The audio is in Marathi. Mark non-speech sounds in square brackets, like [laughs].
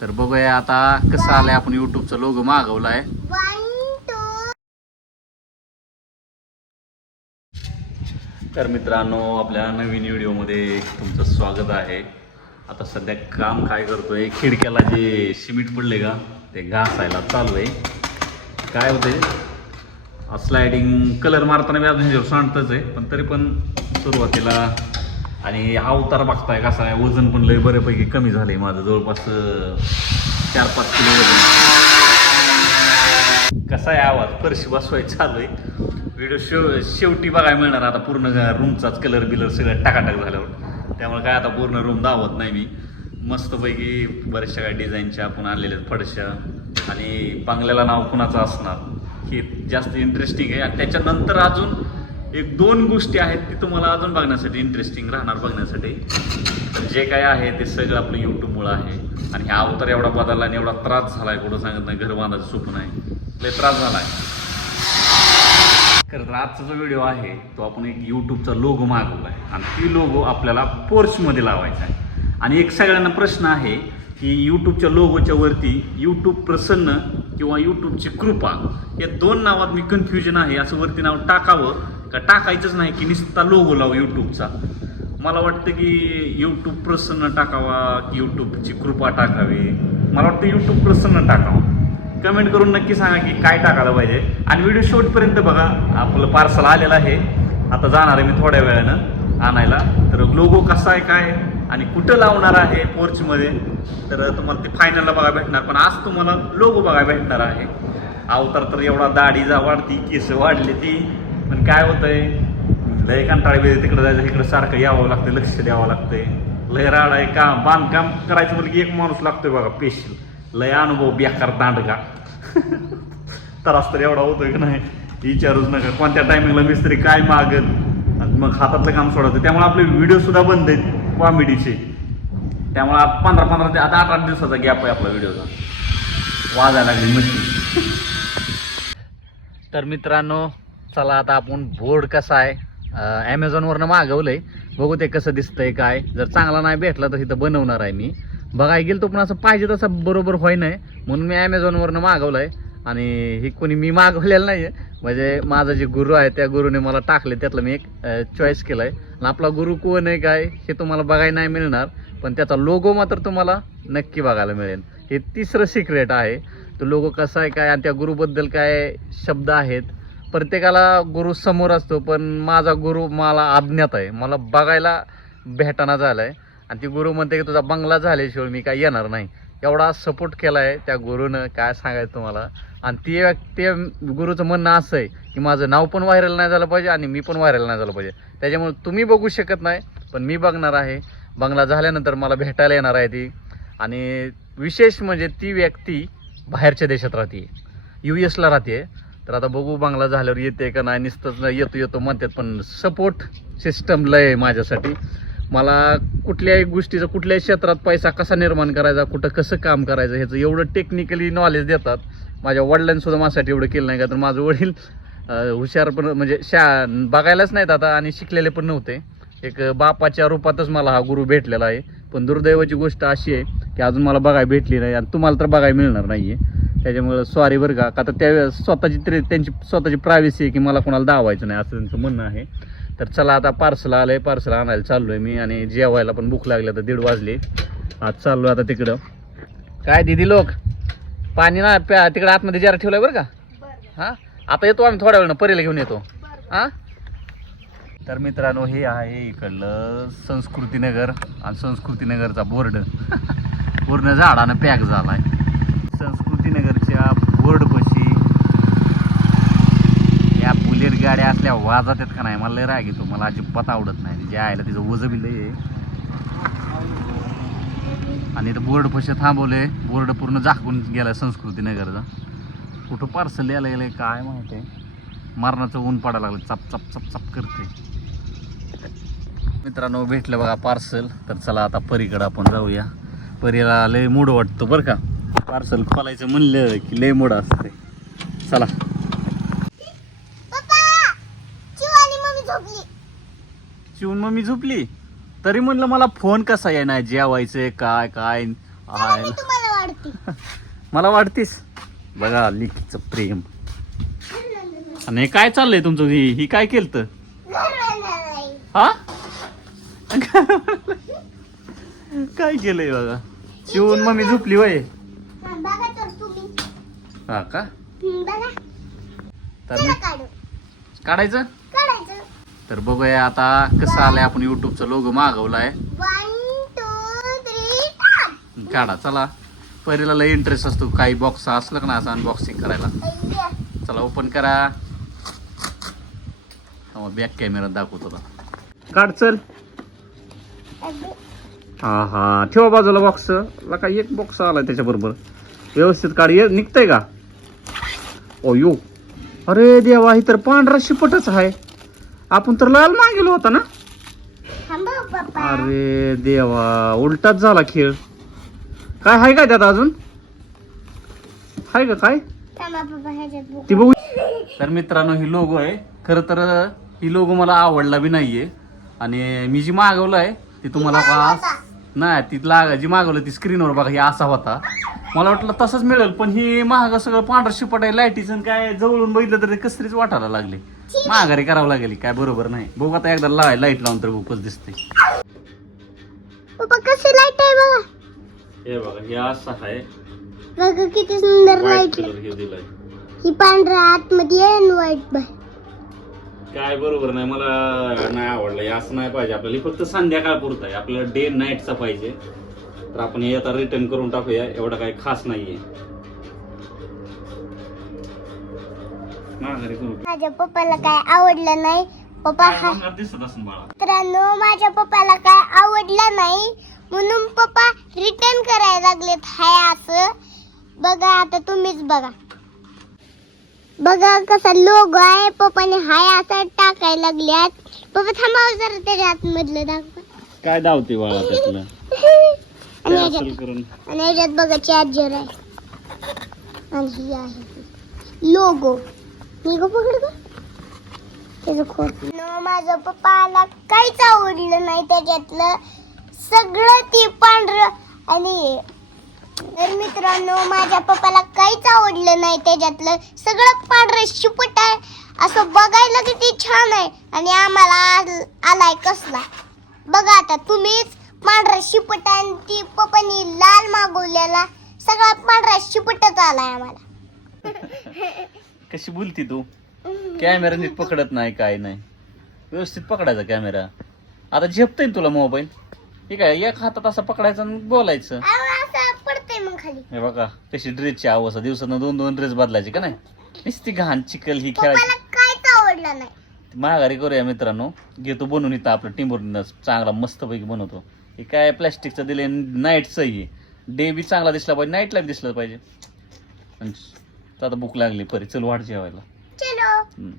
तर बघूया आता कसं आलंय आपण युट्यूबचं लोगो मागवलाय. तर मित्रांनो आपल्या नवीन व्हिडिओमध्ये तुमचं स्वागत आहे. आता सध्या काम काय करतोय? खिडक्याला जे सिमेंट पडले का ते घासायला चालू आहे काय होते स्लायडिंग कलर मारताना बी अजून ह्याच्यावर आहे पण तरी पण सुरुवातीला आणि हा उतार बघताय कसा आहे वजन पण लय बऱ्यापैकी कमी झालं आहे माझं जवळपास चार पाच किलो वजन. कसा आहे आवाज? फरशी बसवायचं चालू आहे. व्हिडिओ शेव शेवटी बघायला मिळणार आता पूर्ण रूमचाच कलर बिलर सगळं टाकाटाक झाल्यावर. त्यामुळे काय आता पूर्ण रूम दावत नाही मी. मस्तपैकी बऱ्याचशा काय डिझाईनच्या आपण आणलेल्या आहेत फडशा आणि बांगल्याला नाव कुणाचं असणार? हे जास्त इंटरेस्टिंग आहे. आणि त्याच्यानंतर अजून एक दोन गोष्टी आहेत ती तुम्हाला अजून बघण्यासाठी इंटरेस्टिंग राहणार बघण्यासाठी. तर जे काय आहे ते सगळं आपलं यूट्यूबमुळं आहे. आणि ह्या अवतार एवढा बदलला आणि एवढा त्रास झाला आहे कुठं सांगत नाही घर बांधायचं स्वप्न आहे. लय त्रास झाला आहे तर आजचा जो व्हिडिओ आहे तो आपण एक यूट्यूबचा लोगो मागवला आहे. आणि ती लोगो आपल्याला पोर्चमध्ये लावायचा आहे. आणि एक सगळ्यांना प्रश्न आहे की यूट्यूबच्या लोगोच्या वरती यूट्यूब प्रसन्न किंवा यूट्यूबची कृपा या दोन नावात मी कन्फ्युजन आहे असं वरती नाव टाकावं. का टाकायचंच नाही की नुसता लोगो लाव यूट्यूबचा मला वाटतं की यूट्यूब प्रसन्न टाकावा की यूट्यूबची कृपा टाकावी. मला वाटतं यूट्यूब प्रसन्न टाकावा. कमेंट करून नक्की सांगा की काय टाकायला पाहिजे. आणि व्हिडिओ शेवटपर्यंत बघा आपलं पार्सल आलेलं आहे. आता जाणार आहे मी थोड्या वेळानं आणायला. तर लोगो कसा आहे काय आणि कुठं लावणार आहे पोर्चमध्ये तर तुम्हाला ते फायनलला बघा भेटणार. पण आज तुम्हाला लोगो बघा भेटणार आहे. अवतार तर एवढा दाढी जा वाढती केस वाढले ती. पण काय होतंय लय कंटाळी वेळ तिकडे जायचं इकडे सारखं यावं लागतं लक्ष द्यावं लागतंय. लय राड आहे काम बांधकाम करायचं म्हणलं की एक माणूस लागतोय बघा पेशील. लय अनुभव बेकार दांडगा. [laughs] त्रास तर एवढा होतोय की नाही विचारूच नका. कोणत्या टायमिंगला मिस्त्री काय मागत आणि मग हातातलं काम सोडायचं. त्यामुळे आपले व्हिडिओ सुद्धा बंद आहेत कॉमेडीचे त्यामुळे पंधरा पंधरा ते आता आठ आठ दिवसाचा गॅप आहे आपला व्हिडिओचा वाजायला लागली मच्छी तर मित्रांनो चला आता आपण बोर्ड कसा आहे ॲमेझॉनवरनं आहे बघू ते कसं दिसतंय काय. जर चांगला नाही भेटला तर इथं बनवणार आहे मी. बघाय गेलं तो पण असं पाहिजे तसं बरोबर होई नाही. म्हणून मी ॲमेझॉनवरनं आहे आणि हे कोणी मी मागवलेलं नाही आहे म्हणजे माझा जे गुरु आहे त्या गुरुने मला टाकले त्यातलं मी एक चॉईस केलं आहे आणि आपला गुरु कोण आहे काय हे तुम्हाला बघायला नाही मिळणार. पण त्याचा लोगो मात्र तुम्हाला नक्की बघायला मिळेल. हे तिसरं सिक्रेट आहे. तो लोगो कसा आहे काय आणि त्या गुरुबद्दल काय शब्द आहेत प्रत्येकाला गुरु समोर असतो पण माझा गुरु मला अज्ञात आहे. मला बघायला भेटाना झाला आहे आणि ती गुरु म्हणते की तुझा बंगला झाल्याशिवाय मी काय येणार नाही. एवढा सपोर्ट केला आहे त्या गुरुनं काय सांगायचं तुम्हाला? आणि ते ते गुरुचं म्हणणं असं आहे की माझं नाव पण व्हायरल नाही झालं पाहिजे आणि मी पण व्हायरल नाही झालं पाहिजे. त्याच्यामुळे तुम्ही बघू शकत नाही पण मी बघणार आहे. बंगला झाल्यानंतर मला भेटायला येणार आहे ती. आणि विशेष म्हणजे ती व्यक्ती बाहेरच्या देशात राहते यू एसला राहते तर आता बघू बंगला झाल्यावर येते का नाही नुसतंच नाही येतो येतो म्हणतात पण सपोर्ट सिस्टम लय आहे माझ्यासाठी. मला कुठल्याही गोष्टीचं कुठल्याही क्षेत्रात पैसा कसा निर्माण करायचा कुठं कसं काम करायचं ह्याचं एवढं टेक्निकली नॉलेज देतात. माझ्या वडिलांसुद्धा माझ्यासाठी एवढं केलं नाही का तर माझं वडील हुशार पण म्हणजे शा बघायलाच नाहीत आता आणि शिकलेले पण नव्हते. एक बापाच्या रूपातच मला हा गुरु भेटलेला आहे. पण दुर्दैवाची गोष्ट अशी आहे की अजून मला बघायला भेटली नाही आणि तुम्हाला तर बघायला मिळणार नाही आहे त्याच्यामुळं सॉरी बरं का. आता त्या स्वतःची तरी त्यांची स्वतःची प्रायव्हसी आहे की मला कोणाला दावायचं नाही असं त्यांचं म्हणणं आहे. तर चला आता पार्सल आलं आहे पार्सल आणायला चाललो आहे मी आणि जेवायला पण भूक लागली तर दीड वाजले. आज चाललो आता तिकडं. काय दिदी लोक? पाणी ना प्या तिकडं आतमध्ये जरा ठेवलं बरं का? हां? आता येतो आम्ही थोड्या वेळानं परीला घेऊन येतो. हां? तर मित्रांनो हे आहे इकडलं संस्कृतीनगर आणि संस्कृतीनगरचा बोर्ड. [laughs] पूर्ण झाडानं पॅक झाला आहे संस्कृतीनगरच्या बोर्डपाशी या बुलेट गाड्या असल्या वाजात आहेत का नाही? मला लय राग येतो. मला अजिबात आवडत नाही. जे आयला तिचं वजं बी लय आहे. आणि इथं बोर्ड पशी थांबवले. बोर्ड पूर्ण झाकून गेला संस्कृतीनगरचा कुठं पार्सल यायला गेलं काय माहिती आहे? मरणाचं ऊन पडायला लागलं. चप चप चप चप करते. मित्रांनो भेटलं बघा पार्सल तर चला आता परीकडं आपण जाऊया. परीला लय मूड वाटतो बरं का? पार्सल खोलायचं म्हणलं की लय मूड असते चला. चिवून मग मी झोपली. तरी म्हणलं मला फोन कसा येणार? जेवायचंय काय काय? आहे. [laughs] मला वाटतेस बघा लिकीचं प्रेम. आणि काय चाललंय तुमचं? ही ही काय केलं हा? [laughs] काय केलंय बघा? शिवून मम्मी झोपली वय हा का? तर मी- काढू. काढायचं? तर बघूया आता कसं आलंय आपण युट्यूबचा लोगो मागवलाय. काढा चला. पहिल्याला लय इंटरेस्ट असतो. काही बॉक्स असलं का ना असं अनबॉक्सिंग करायला? चला ओपन करा. बॅक कॅमेरा दाखवतो काढ चल. हा हा. ठेवा बाजूला बॉक्स का एक बॉक्स आलाय त्याच्याबरोबर. व्यवस्थित काढ. ये निघतंय का? ओ यो अरे देवा ही तर पांढरा शिपटच आहे. आपण तर लाल मागेलो होता ना? पप्पा. अरे देवा उलटाच झाला खेळ. काय आहे काय त्यात अजून? आहे का काय. ती बघू. तर मित्रांनो ही लोगो आहे. खरं तर ही लोगो मला आवडला बी नाहीये. आणि मी जी मागवलं आहे ती तुम्हाला का नाही ती लाग जी मागवलं ती स्क्रीनवर बघा ही असा होता. मला वाटलं तसंच मिळेल पण ही महाग सगळं पांढरं शिपट आहे लाईटीचं आणि काय जवळून बघितलं तर ते कसरीच वाटायला लागले. माघारी करावं लागेल काय बरोबर नाही. बघू आता एकदा लाय लाइट लावून तर बघूच दिसते कशी लाइट आहे बघा. हे बघा हे असं आहे. बघा किती सुंदर लाइट हे दिलाय. ही पांढऱ्या आतमध्ये व्हाईट बाहेर. काय बरोबर नाही मला नाही आवडलं. असं नाही पाहिजे आपल्याला. फक्त संध्याकाळ पुरतं आहे. आपल्याला डे नाईटचा पाहिजे. तर आपण हे आता रिटर्न करून टाकूया. एवढं काही खास नाहीये. माझ्या पप्पाला काय आवडलं नाही? पप्पा दिसत बाळा. मित्रांनो माझ्या पप्पाला काय आवडलं नाही? म्हणून पप्पा रिटर्न करायला लागलेत. हाय असं. बघा आता तुम्हीच बघा. बघा कसा लोगो आहे. पप्पाने हाय असं टाकायला लागल्यात. पप्पा थांबाव जरा त्याच्या आतमधलं दाखवा. काय धावते बाळा त्यातलं? [laughs] आणि काय ह्याच्यात असेल करून? आणि ह्याच्यात बघा चार्जर आहे आणि ही आहे. लोगो. मी गो पकड का त्याचं खोट. न माझ्या पप्पाला काहीच आवडलं नाही त्याच्यातलं. सगळं ते पांढरं आणि. तर मित्रांनो माझ्या पप्पाला काहीच आवडलं नाही त्याच्यातलं. सगळं पांढरं शिपट आहे. असं बघायला किती छान आहे. आणि आम्हाला आल- आलाय कसला. बघा आता तुम्हीच पांढरा शिपट आणि ती पप्पानी लाल मागवलेला सगळा पांढरा शिपटच आलाय आम्हाला. कशी बोलती तू? कॅमेरा नीट पकडत नाही काय नाही. व्यवस्थित पकडायचा कॅमेरा. आता झेपतोय ना तुला मोबाईल? ठीक आहे एक हातात असं पकडायचं आणि बोलायचं अहो, असं पडतंय मग खाली. हे बघा कशी ड्रेसची अवस्था. दिवसानं दोन दोन ड्रेस बदलायची का नाही? नुसती घाण चिकल ही खेळायची. काहीच आवडलं नाही? महागारी करूया मित्रांनो. घेतो बनवून इथं आपलं टिंबूर चांगला मस्तपैकी बनवतो. हे काय प्लॅस्टिकचं दिले नाईटचं आहे डे बी चांगला दिसला पाहिजे नाईटला बी दिसलं पाहिजे. आणि आता भूक लागली परी. चल वाट जेवायला. चलो. हम्म.